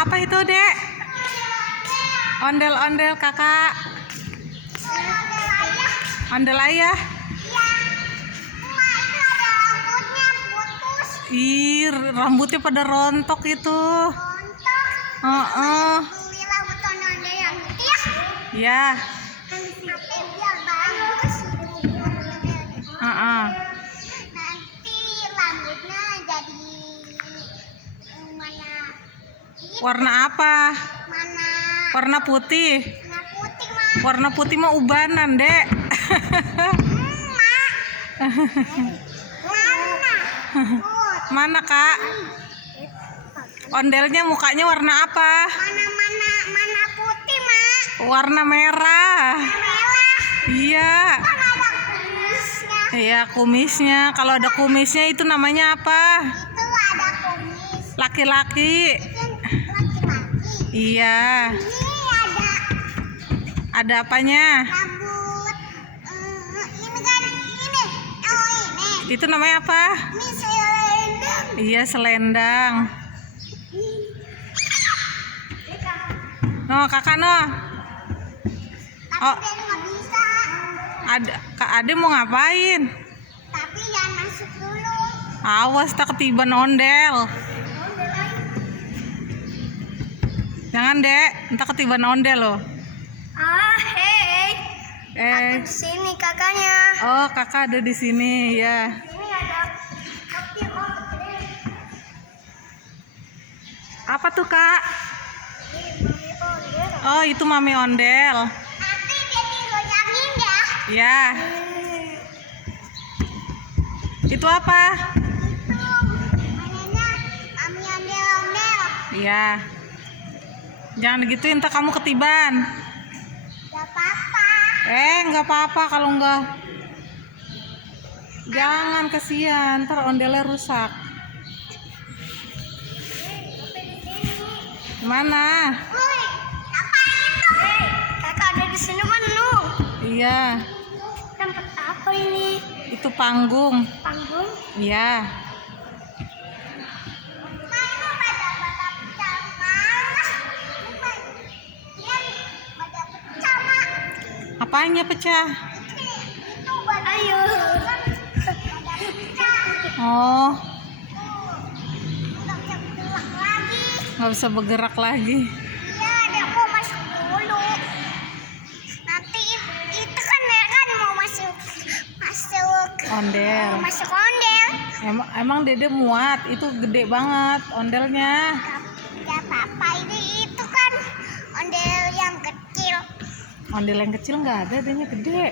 Apa itu, Dek? Ondel-ondel kakak. Ondel ayah. Ih, rambutnya pada rontok itu. Ya. Warna apa? Warna putih. Warna putih mah ubanan, Dek. Mana, Kak? Ondelnya mukanya warna apa? Mana putih, Mak? Warna merah. Iya. Iya, kumisnya. Kalau ada kumisnya itu namanya apa? Itu ada kumis. Laki-laki. Laki-laki. Iya. Ini Ada apanya? rambut. Ini kan ini. Oh, ini. Itu namanya apa? Ini selendang. Iya, selendang. No, kakak no. Tapi dia nggak bisa. Kak Ade mau ngapain? Tapi jangan masuk dulu. Awas tak ketiban ondel. Jangan, Dek. Entar ketiban ondel loh. Hei. Aku di sini kakaknya. Oh, kakak ada di sini ya. Ini ada kopi ondel. Apa tuh, Kak? Ini mami ondel. Oh, itu mami ondel. Nanti dia digoyangin ya. Ya. Itu apa? Itu mainannya mami ondel-ondel. Iya. Jangan gituin, entar kamu ketiban. Gak apa-apa. Nggak apa-apa kalau nggak. Jangan, kesian, ntar ondelnya rusak. Mana? Woi, apa itu? Kakak ada di sini menu. Iya, Tempat apa ini? itu panggung. Panggung. Iya. Apanya pecah? Ayo. Oh, nggak bisa bergerak lagi. Iya, dia mau masuk dulu. Nanti itu kan dia kan mau masuk Ondel. masuk ondel. Emang Dede muat, itu gede banget ondelnya. Gak apa-apa, itu kan ondel yang kecil. Ondel yang kecil nggak ada, adanya gede.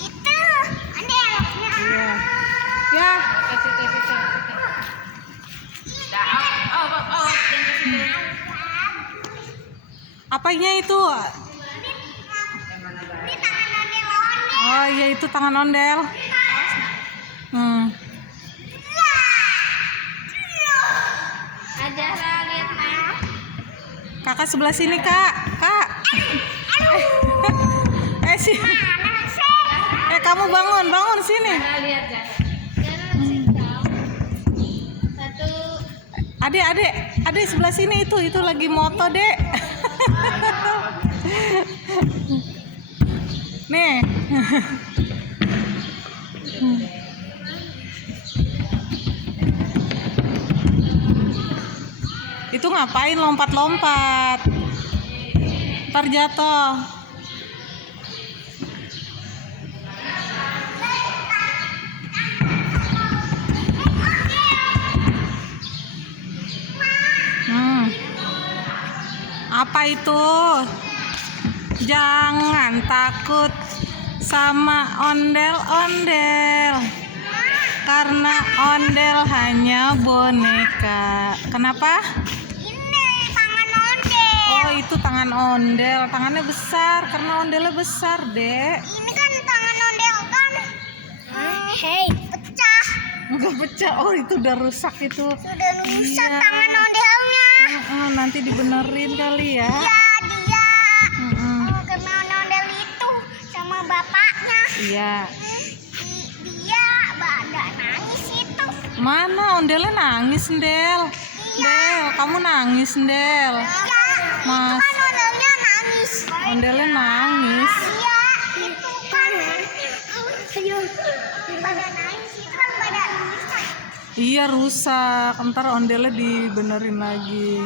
Itu ondelnya. Iya. Ya. Apanya itu? Ini tangan ondel-ondel. Oh iya, itu tangan ondel. Ada lihat Pak. Kakak sebelah sini, Kak. Kak. Sih. Mana sih? Kamu bangun sini. Lihat ya. Adik sebelah sini itu lagi moto, Dek. Nih. Itu ngapain lompat-lompat? Ntar jatuh. Apa itu? Jangan takut sama ondel-ondel, karena ondel hanya boneka. Kenapa? Ini tangan ondel. Oh, itu tangan ondel. Tangannya besar karena ondelnya besar, Dek. Ini kan tangan ondel kan. Hei, pecah. Enggak pecah. Oh, itu udah rusak itu. Sudah rusak Iya. tangan ondelnya. Nanti dibenerin kali ya. Iya, dia. Kena ondel itu sama bapaknya. Iya. Dia pada nangis itu. Mana ondelnya nangis, Del? Del, kamu nangis, Del. Iya. Mas, Kan ondelnya nangis. ondelnya nangis. Iya, itu kan. Ayo. Pada nangis itu kan pada rusak. Iya rusak, ntar ondelnya dibenerin lagi.